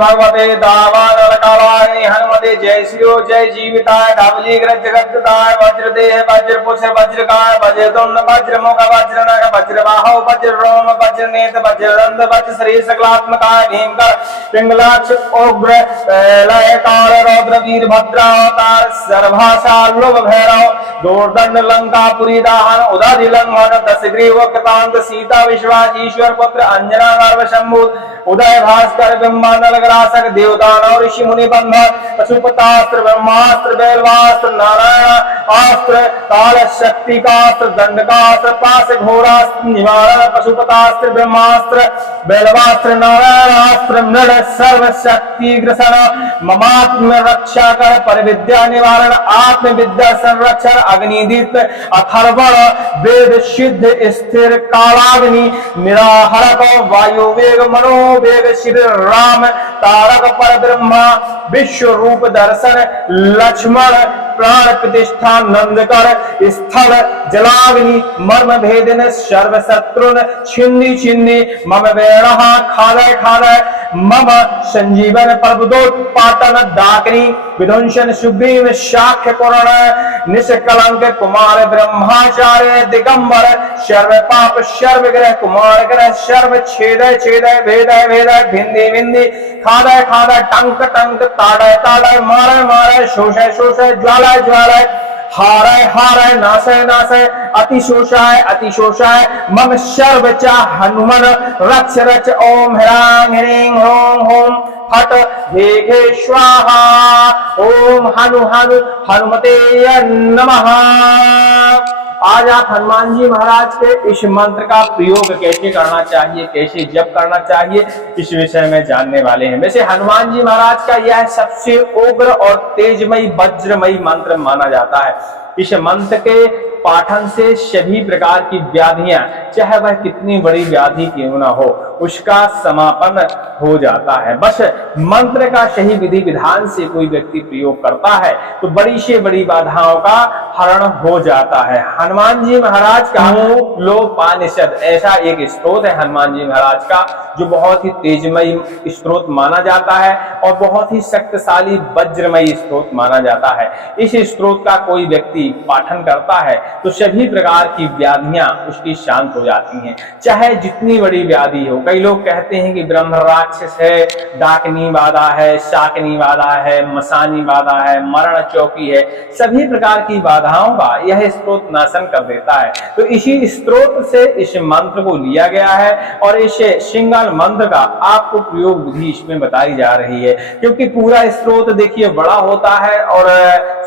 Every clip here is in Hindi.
भगवते दावानल कालाय हनुमते जय श्रीयो जय जीविताय धावली जगतदाय वज्रदेह वज्रपुष वज्रकाय वज्रतुंड वज्रमुख वज्रनख वज्रबाहो वज्ररोम वज्रनेत्र वज्रदंत वज्र शरीर सकलात्मकाय भीमकर पिंगलाक्ष उग्र लय काल रौद्र वीरभद्रावतार सर्वभाषा लोभ भैरव दोर्दंड लंकापुरी दाहन उदाधि लंघन दशग्रीव कृतांत सीता विश्वास ईश्वर पुत्र अंजना गर्भ शंभु उदय भास्कर बिंबानल ग्रासक देवदानव ऋषि मुनि बंध पशुपतास्त्र ब्रह्मास्त्र बेलवास्त्र नारायण अस्त्र काल शक्ति कास्त्र दंडकास्त्र पास घोरास्त्र निवारण पशुपतास्त्र ब्रह्मास्त्र बेलवास्त्र नारायणास्त्र मृड सर्व शक्ति ग्रसन ममात्म रक्षा कर पर विद्या निवारण आत्म विद्या संरक्षण अग्निदीप अथर्वण वेद सिद्ध स्थिर कालाग्नि निराहरक वायु वेग मनोवेग श्री राम तारक पर ब्रह्मा विश्व रूप दर्शन लक्ष्मण प्राण प्रतिष्ठा नंदकर स्थल जलाग्नि मर्म भेदन सर्व शत्रुन छिन्नी छिन्नी मम वेणः खादय खादय मम संजीवन प्रबुदोत्पाटन डाकिनी विध्वंसन सुग्रीव शाख्य कुरण निष्कलंक कुमार ब्रह्माचार्य दिगंबर सर्व पाप सर्व ग्रह कुमार ग्रह सर्व छेदय छेदय भेदय भेदय भिंदी भिंदी खादय खादय टंक टंक ताड़य ताड़य मारय मारय शोषय शोषय ज्वालय ज्वालय हारय हारय नाशय नाशय अति शोषाय मम सर्व चा हनुमन रक्ष रच ओम ह्रां ह्रीं ह्रों होम फट हे घे स्वाहा ओम हनु हनु हनुमते नमः। आज आप हनुमान जी महाराज के इस मंत्र का प्रयोग कैसे करना चाहिए, कैसे जप करना चाहिए, इस विषय में जानने वाले हैं। वैसे हनुमान जी महाराज का यह सबसे उग्र और तेजमयी वज्रमयी मंत्र माना जाता है। इस मंत्र के पाठन से सभी प्रकार की व्याधियां, चाहे वह कितनी बड़ी व्याधि क्यों न हो, उसका समापन हो जाता है। बस मंत्र का सही विधि विधान से कोई व्यक्ति प्रयोग करता है तो बड़ी से बड़ी बाधाओं का हरण हो जाता है। हनुमान जी महाराज का लोपानिषद ऐसा एक स्तोत्र है हनुमान जी महाराज का, जो बहुत ही तेजमयी स्तोत्र माना जाता है और बहुत ही शक्तिशाली वज्रमयी स्तोत्र माना जाता है। इस स्तोत्र का कोई व्यक्ति पाठन करता है तो सभी प्रकार की व्याधियां उसकी शांत हो जाती हैं, चाहे जितनी बड़ी व्याधि हो। कई लोग कहते हैं कि ब्रह्म राक्षस है, डाकनी बाधा है, शाकनी बाधा है, मसानी बाधा है, मरण चौकी है, सभी प्रकार की बाधाओं का यह स्तोत्र नाशन कर देता है। तो इसी स्तोत्र से इस मंत्र को लिया गया है और इस सिंगल मंत्र का आपको प्रयोग विधि इसमें बताई जा रही है, क्योंकि पूरा स्तोत्र देखिए बड़ा होता है और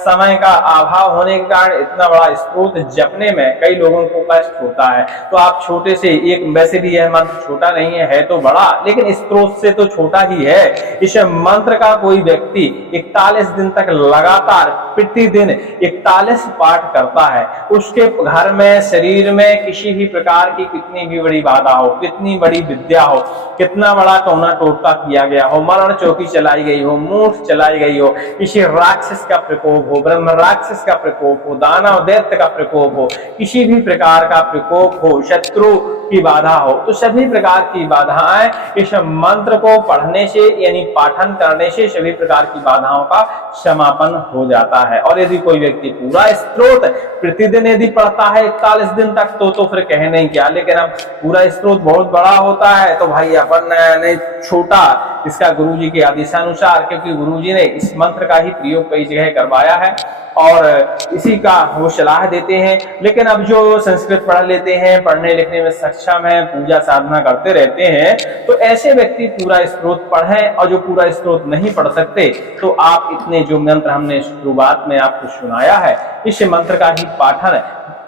समय का अभाव होने के कारण इतना बड़ा स्तोत्र जपने में कई लोगों को कष्ट होता है। तो आप छोटे से एक, वैसे भी यह मंत्र छोटा नहीं है तो बड़ा, लेकिन स्तोत्र से तो छोटा ही है। इस मंत्र का कोई व्यक्ति 41 दिन तक लगातार प्रतिदिन 41 पाठ करता है, उसके घर में, शरीर में किसी भी प्रकार की कितनी भी बड़ी बाधा हो, कितनी बड़ी विद्या हो, कितना बड़ा टोना टोटका किया गया हो, मरण चौकी चलाई गई हो, मूठ चलाई गई हो, किसी राक्षस का प्रकोप हो, ब्रह्म राक्षस का प्रकोप हो, दानव दैत्य का प्रकोप हो, किसी भी प्रकार का प्रकोप हो, शत्रु की बाधा हो, तो सभी प्रकार की बाधाएं इस मंत्र को पढ़ने से यानी पाठन करने से सभी प्रकार की बाधाओं का समापन हो जाता है। और यदि कोई व्यक्ति पूरा स्तोत्र प्रतिदिन यदि पढ़ता है 41 दिन तक तो फिर कहे नहीं क्या, लेकिन अब पूरा स्तोत्र बहुत बड़ा होता है तो भाई अपन ने छोटा इसका गुरुजी के आदेशानुसार, क्योंकि गुरुजी ने इस मंत्र का ही प्रयोग कई जगह करवाया है और इसी का वो सलाह देते हैं। लेकिन अब जो संस्कृत पढ़ लेते हैं, पढ़ने लिखने में सक्षम है, पूजा साधना करते रहते हैं, तो ऐसे व्यक्ति पूरा स्तोत्र पढ़ें, और जो पूरा स्तोत्र नहीं पढ़ सकते तो आप इतने जो मंत्र हमने शुरुआत में आपको सुनाया है, इस मंत्र का ही पाठन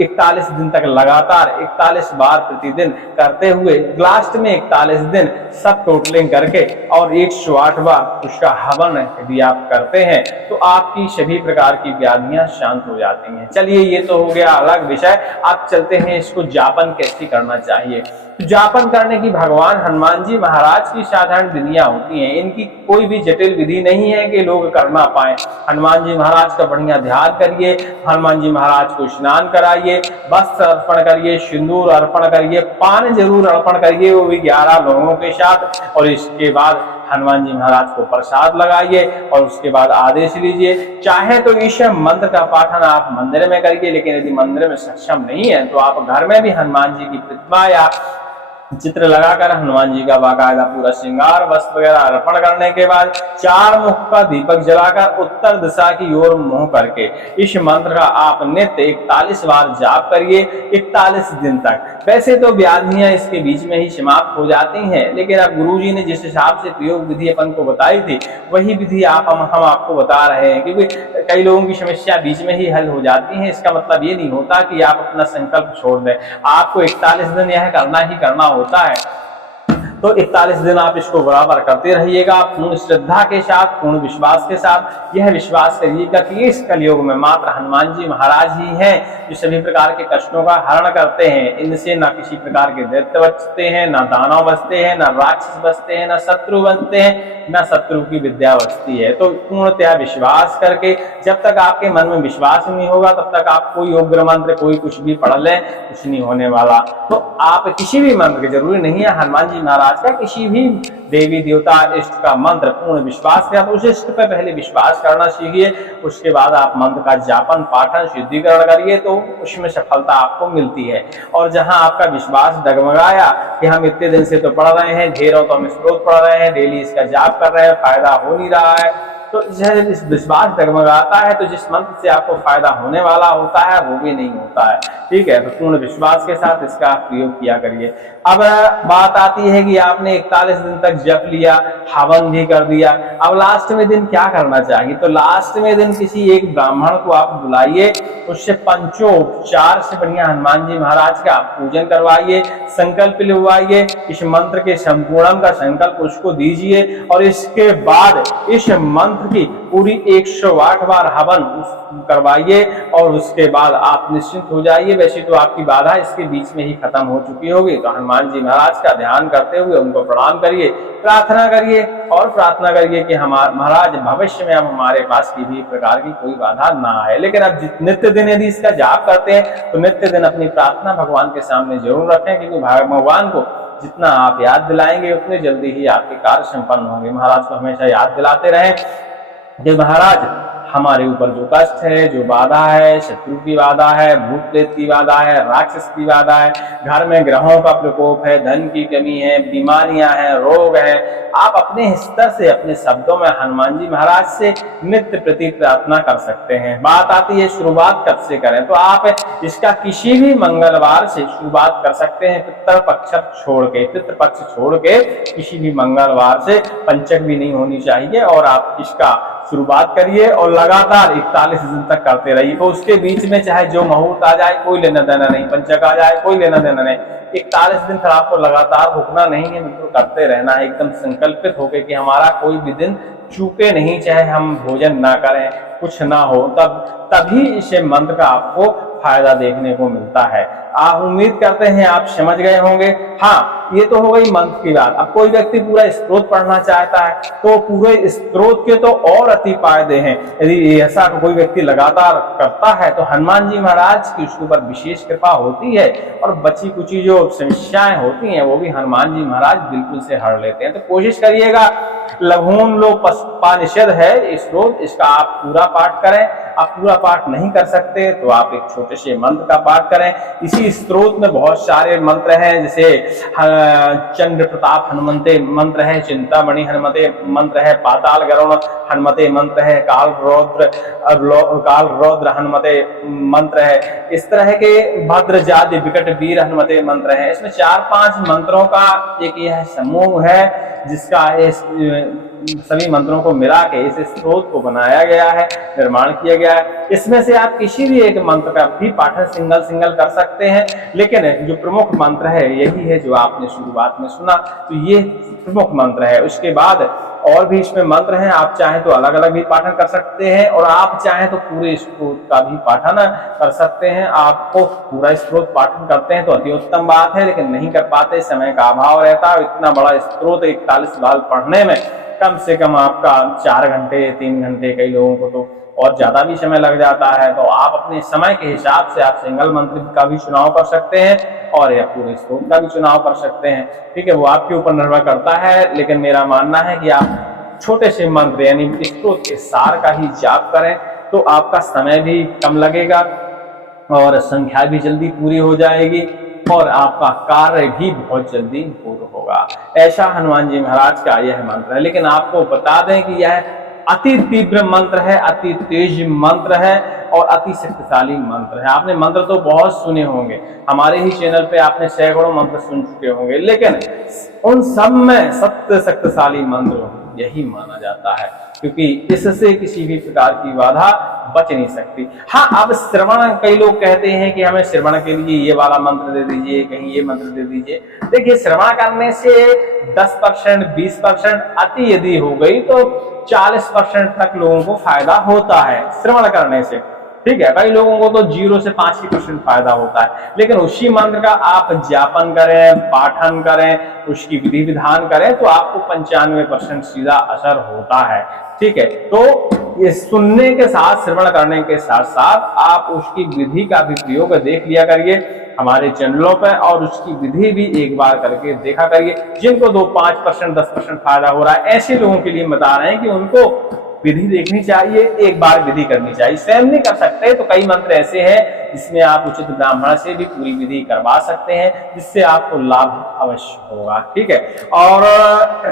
41 दिन तक लगातार 41 बार प्रतिदिन करते हुए लास्ट में 41 दिन सब टोटलिंग करके और 108 बार उसका हवन यदि आप करते हैं तो आपकी सभी प्रकार की व्याधियां शांत हो जाती हैं। चलिए ये तो हो गया अलग विषय, आप चलते हैं इसको जापन कैसे करना चाहिए। जापन करने की भगवान हनुमान जी महाराज की साधारण विधियां होती हैं, इनकी कोई भी जटिल विधि नहीं है कि लोग कर ना पाए। हनुमान जी महाराज का बढ़िया ध्यान करिए, हनुमान जी महाराज को स्नान कराइए, वस्त्र अर्पण करिए, सिंदूर अर्पण करिए, पान जरूर अर्पण करिए, वो भी 11 लोगों के साथ। और इसके बाद हनुमान जी महाराज को प्रसाद लगाइए और उसके बाद आदेश लीजिए। चाहे तो इस मंत्र का पाठन आप मंदिर में करिए, लेकिन यदि मंदिर में सक्षम नहीं है तो आप घर में भी हनुमान जी की प्रतिमा या चित्र लगाकर हनुमान जी का बाकायदा पूरा श्रृंगार वस्त्र वगैरह अर्पण करने के बाद 4 मुख का दीपक जलाकर उत्तर दिशा की ओर मुंह करके इस मंत्र का आप नित्य 41 बार जाप करिए 41 दिन तक। वैसे तो व्याधियां इसके बीच में ही समाप्त हो जाती हैं, लेकिन अब गुरुजी ने जिस हिसाब से प्रयोग विधि अपन को बताई थी वही विधि हम आपको बता रहे हैं, क्योंकि कई लोगों की समस्या बीच में ही हल हो जाती है। इसका मतलब ये नहीं होता कि आप अपना संकल्प छोड़ दें, आपको 41 दिन यह करना ही करना होता है। तो 41 दिन आप इसको बराबर करते रहिएगा पूर्ण श्रद्धा के साथ, पूर्ण विश्वास के साथ। यह विश्वास करिएगा कि इस कलयुग में मात्र हनुमान जी महाराज ही हैं जो सभी प्रकार के कष्टों का हरण करते हैं। इनसे ना किसी प्रकार के दैत्य बचते हैं, ना दानव बचते हैं, ना राक्षस बचते हैं, ना शत्रु बनते हैं, ना शत्रु की विद्या बचती है। तो पूर्णतया विश्वास करके, जब तक आपके मन में विश्वास नहीं होगा तब तक आप कोई उग्र मंत्र कोई कुछ भी पढ़ लें, कुछ नहीं होने वाला। तो आप किसी भी मंत्र की जरूरी नहीं है हनुमान जी महाराज का, किसी भी देवी देवता इष्ट का मंत्र पूर्ण विश्वास के साथ उस इष्ट पे पहले विश्वास करना सीखिए, उसके बाद आप मंत्र का जापन पाठन शुद्धिकरण करिए तो उसमें सफलता आपको मिलती है। और जहां आपका विश्वास डगमगाया कि हम इतने दिन से तो पढ़ रहे हैं, ढेरों तो हम स्त्रोत पढ़ रहे हैं, डेली इसका जाप कर रहे हैं, फायदा हो नहीं रहा है, तो इस विश्वास डगमगाता है तो जिस मंत्र से आपको फायदा होने वाला होता है वो भी नहीं होता है। ठीक है, तो पूर्ण विश्वास के साथ इसका प्रयोग किया करिए। अब बात आती है कि आपने 41 दिन तक जप लिया, हवन भी कर दिया, अब लास्ट में दिन क्या करना चाहिए? तो लास्ट में दिन किसी एक ब्राह्मण को आप बुलाइए, उससे पंचोपचार से बढ़िया हनुमान जी महाराज का पूजन करवाइए, संकल्प लिखवाइए, इस मंत्र के संपूर्ण का संकल्प उसको दीजिए और इसके बाद इस मंत्र की पूरी 108 बार हवन करवाइए और उसके बाद आप निश्चिंत हो जाइए। वैसे तो आपकी बाधा इसके बीच में ही खत्म हो चुकी होगी, तो हनुमान जी महाराज का ध्यान करते हुए उनको प्रणाम करिए, प्रार्थना करिए और प्रार्थना करिए कि हमारे महाराज भविष्य में अब हमारे पास किसी भी प्रकार की कोई बाधा ना आए। लेकिन अब नित्य दिन यदि इसका जाप करते हैं तो नित्य दिन अपनी प्रार्थना भगवान के सामने जरूर रखें, क्योंकि भगवान को जितना आप याद दिलाएंगे उतने जल्दी ही आपके कार्य संपन्न होंगे। महाराज को हमेशा याद दिलाते रहें कि महाराज हमारे ऊपर जो कष्ट है, जो बाधा है, शत्रु की बाधा है, भूत प्रेत की बाधा है, राक्षस की बाधा है, घर में ग्रहों का प्रकोप है, धन की कमी है, बीमारियां हैं, रोग है, आप अपने स्तर से अपने शब्दों में हनुमान जी महाराज से नित्य प्रति प्रार्थना कर सकते हैं। बात आती है शुरुआत कब से करें, तो आप इसका किसी भी मंगलवार से शुरुआत कर सकते हैं, पितृपक्ष छोड़ के किसी भी मंगलवार से, पंचक भी नहीं होनी चाहिए, और आप इसका शुरुआत करिए और लगातार 41 दिन तक करते रहिए। तो उसके बीच में चाहे जो मुहूर्त आ जाए कोई लेना देना नहीं, पंचक आ जाए कोई लेना देना नहीं, 41 दिन फिर आपको लगातार रुकना नहीं है, बिल्कुल करते रहना है, एकदम संकल्पित होकर कि हमारा कोई भी दिन चूके नहीं, चाहे हम भोजन ना करें, कुछ ना हो, तभी इस मंत्र का आपको फायदा देखने को मिलता है। आप उम्मीद करते हैं आप समझ गए होंगे। हाँ, ये तो हो गई मंत्र की बात। अब कोई व्यक्ति पूरा स्त्रोत पढ़ना चाहता है तो पूरे स्त्रोत के तो और अति फायदे हैं। यदि ऐसा कोई व्यक्ति लगातार करता है तो हनुमान जी महाराज की उसके ऊपर विशेष कृपा होती है और बची कुची जो समस्याएं होती हैं वो भी हनुमान जी महाराज बिल्कुल से हर लेते हैं। तो कोशिश करिएगा, लघुपनिषद है स्त्रोत, इसका आप पूरा पाठ करें। आप पूरा पाठ नहीं कर सकते तो आप एक छोटे से मंत्र का पाठ करें। इसी स्त्रोत में बहुत सारे मंत्र हैं, जैसे चंद्र प्रताप हनुमते मंत्र है, चिंतामणि हनुमते मंत्र है, पाताल गरुण हनुमते मंत्र है, काल रौद्र हनुमते मंत्र है, इस तरह के भद्र जाति विकट वीर हनुमते मंत्र है। इसमें 4-5 मंत्रों का एक यह समूह है जिसका सभी मंत्रों को मिला के इस स्त्रोत को बनाया गया है, निर्माण किया गया है। इसमें से आप किसी भी एक मंत्र का भी पाठन सिंगल कर सकते हैं, लेकिन जो प्रमुख मंत्र है यही है जो आपने शुरुआत में सुना, तो ये प्रमुख मंत्र है। उसके बाद और भी इसमें मंत्र हैं, आप चाहें तो अलग अलग भी पाठन कर सकते हैं और आप चाहें तो पूरे स्त्रोत का भी पाठन कर सकते हैं। आपको पूरा स्त्रोत पाठन करते हैं तो अति उत्तम बात है, लेकिन नहीं कर पाते, समय का अभाव रहता है। इतना बड़ा स्त्रोत 41 बार पढ़ने में कम से कम आपका 4 घंटे 3 घंटे, कई लोगों को तो और ज्यादा भी समय लग जाता है, तो आप अपने समय के हिसाब से आप सिंगल मंत्र का भी चुनाव कर सकते हैं और या पूरे स्तोत्र का भी चुनाव कर सकते हैं। ठीक है, वो आपके ऊपर निर्भर करता है, लेकिन मेरा मानना है कि आप छोटे से मंत्र यानी स्तोत्र के सार का ही जाप करें तो आपका समय भी कम लगेगा और संख्या भी जल्दी पूरी हो जाएगी और आपका कार्य भी बहुत जल्दी पूर्ण होगा। ऐसा हनुमान जी महाराज का यह मंत्र है। लेकिन आपको बता दें कि यह अति तीव्र मंत्र है, अति तेज मंत्र है और अति शक्तिशाली मंत्र है। आपने मंत्र तो बहुत सुने होंगे, हमारे ही चैनल पे आपने सैकड़ों मंत्र सुन चुके होंगे, लेकिन उन सब में सबसे शक्तिशाली मंत्र यही माना जाता है, क्योंकि इससे किसी भी प्रकार की बाधा बच नहीं सकती। हाँ, अब श्रवण, कई लोग कहते हैं कि हमें श्रवण के लिए ये वाला मंत्र दे दीजिए, कहीं ये मंत्र दे दीजिए। देखिए, श्रवण करने से 10%, 20% अति यदि हो गई तो 40% तक लोगों को फायदा होता है श्रवण करने से। ठीक है, कई लोगों को तो 0 से 5% फायदा होता है, लेकिन उसी मंत्र का आप जापन करें, पाठन करें, उसकी विधि विधान करें तो आपको 95% सीधा असर होता है। ठीक है, तो ये सुनने के साथ, श्रवण करने के साथ साथ आप उसकी विधि का भी प्रयोग देख लिया करिए हमारे चैनलों पर, और उसकी विधि भी एक बार करके देखा करिए। जिनको 2-5%, 10% फायदा हो रहा है, ऐसे लोगों के लिए बता रहे हैं कि उनको विधि देखनी चाहिए, एक बार विधि करनी चाहिए। स्वयं नहीं कर सकते तो कई मंत्र ऐसे हैं जिसमें आप उचित ब्राह्मण से भी पूरी विधि करवा सकते हैं, जिससे आपको लाभ अवश्य होगा। ठीक है, और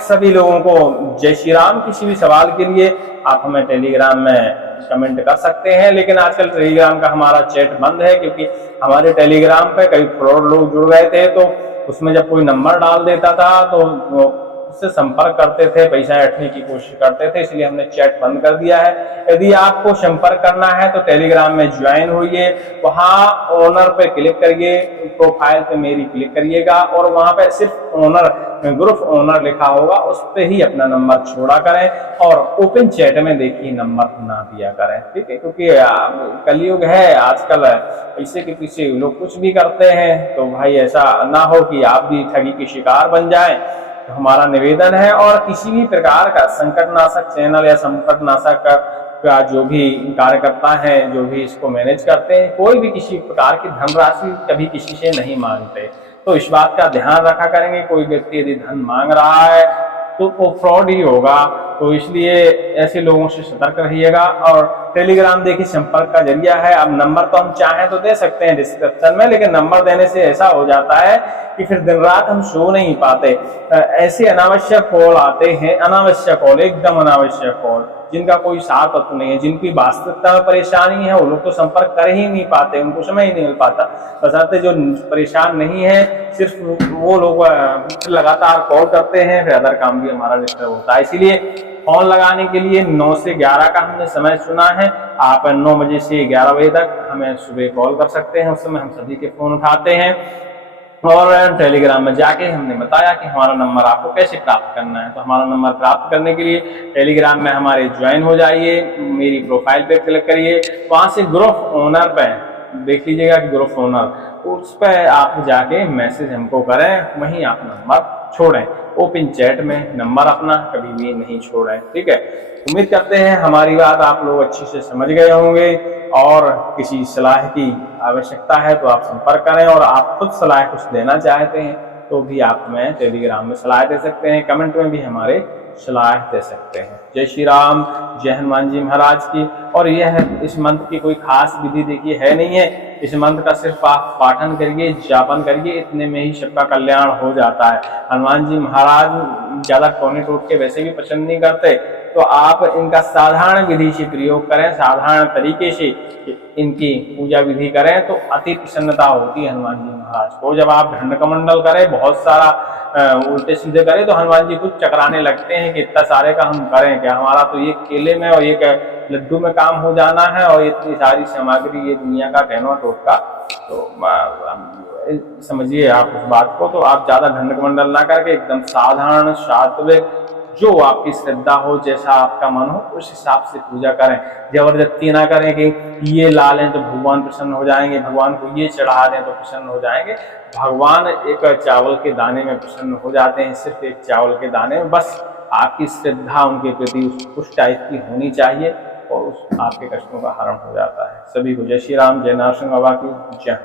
सभी लोगों को जय श्री राम। किसी भी सवाल के लिए आप हमें टेलीग्राम में कमेंट कर सकते हैं, लेकिन आजकल टेलीग्राम का हमारा चैट बंद है, क्योंकि हमारे टेलीग्राम पे कई फ्रॉड लोग जुड़ गए थे, तो उसमें जब कोई नंबर डाल देता था तो उससे संपर्क करते थे, पैसा ऐंठने की कोशिश करते थे, इसलिए हमने चैट बंद कर दिया है। यदि आपको संपर्क करना है तो टेलीग्राम में ज्वाइन होइए, वहां ओनर पे क्लिक करिए, प्रोफाइल पे मेरी क्लिक करिएगा और वहां पे सिर्फ ओनर, ग्रुप ओनर लिखा होगा, उस पे ही अपना नंबर छोड़ा करें और ओपन चैट में देखिए नंबर ना दिया करें। ठीक है, क्योंकि कलयुग है आजकल, पैसे के पीछे लोग कुछ भी करते हैं, तो भाई ऐसा ना हो कि आप भी ठगी के शिकार बन जाएं। तो हमारा निवेदन है, और किसी भी प्रकार का संकटनाशक चैनल या संकटनाशक का जो भी कार्यकर्ता हैं, जो भी इसको मैनेज करते हैं, कोई भी किसी प्रकार की धनराशि कभी किसी से नहीं मांगते, तो इस बात का ध्यान रखा करेंगे। कोई व्यक्ति यदि धन मांग रहा है तो वो फ्रॉड ही होगा, तो इसलिए ऐसे लोगों से सतर्क रहिएगा। और टेलीग्राम देखिए संपर्क का जरिया है। अब नंबर तो हम चाहें तो दे सकते हैं डिस्क्रिप्शन में, लेकिन नंबर देने से ऐसा हो जाता है कि फिर दिन रात हम सो नहीं पाते। ऐसे अनावश्यक कॉल आते हैं, अनावश्यक कॉल, एकदम अनावश्यक कॉल, जिनका कोई सार तत्व नहीं है, जिनकी वास्तविकता में परेशानी है, वो लोग तो संपर्क कर ही नहीं पाते, उनको समय ही नहीं मिल पाता। बशर्ते जो परेशान नहीं है, सिर्फ वो लोग लगातार कॉल करते हैं, फिर अदर काम भी हमारा डिस्टर्ब होता है। इसीलिए फोन लगाने के लिए 9 से 11 का हमने समय चुना है। आप 9 बजे से 11 बजे तक हमें सुबह कॉल कर सकते हैं, उस समय हम सभी के फोन उठाते हैं। और टेलीग्राम में जाके हमने बताया कि हमारा नंबर आपको कैसे प्राप्त करना है। तो हमारा नंबर प्राप्त करने के लिए टेलीग्राम में हमारे ज्वाइन हो जाइए, मेरी प्रोफाइल पे क्लिक करिए, वहां से ग्रुप ओनर पे देख लीजिएगा कि ग्रुप ओनर, उस पर आप जाके मैसेज हमको करें, वहीं आप नंबर छोड़ें। ओपन चैट में नंबर अपना कभी भी नहीं छोड़ें। ठीक है, उम्मीद करते हैं हमारी बात आप लोग अच्छी से समझ गए होंगे, और किसी सलाह की आवश्यकता है तो आप संपर्क करें, और आप खुद सलाह कुछ देना चाहते हैं तो भी आप हमें टेलीग्राम में सलाह दे सकते हैं, कमेंट में भी हमारे सलाह दे सकते हैं। जय श्री राम, जय हनुमान जी महाराज की। और यह इस मंत्र की कोई खास विधि देखिए है नहीं है, इस मंत्र का सिर्फ आप पाठन करिए, जापन करिए, इतने में ही सबका कल्याण हो जाता है। हनुमान जी महाराज ज्यादा टोने टोटके वैसे भी पसंद नहीं करते, तो आप इनका साधारण विधि से प्रयोग करें, साधारण तरीके से इनकी पूजा विधि करें तो अति प्रसन्नता होती है हनुमान जी महाराज को। जब आप दंड कमंडल करें, बहुत सारा उल्टे सीधे करें, तो हनुमान जी कुछ चकराने लगते हैं कि इतना सारे का हम करें क्या, हमारा तो ये केले में और ये लड्डू में काम हो जाना है, और इतनी सारी सामग्री ये दुनिया का कहना टोटका। तो समझिए आप उस बात को, तो आप ज्यादा दंड कमंडल ना करके एकदम साधारण सात्विक, जो आपकी श्रद्धा हो, जैसा आपका मन हो, उस हिसाब से पूजा करें। जबरदस्ती ना करें कि ये ला लें तो भगवान प्रसन्न हो जाएंगे, भगवान को ये चढ़ा दें तो प्रसन्न हो जाएंगे। भगवान एक चावल के दाने में प्रसन्न हो जाते हैं, सिर्फ एक चावल के दाने में। बस आपकी श्रद्धा उनके प्रति उस टाइप की होनी चाहिए, और आपके कष्टों का हरण हो जाता है। सभी को जय श्री राम, जय नरसिंह बाबा की जय।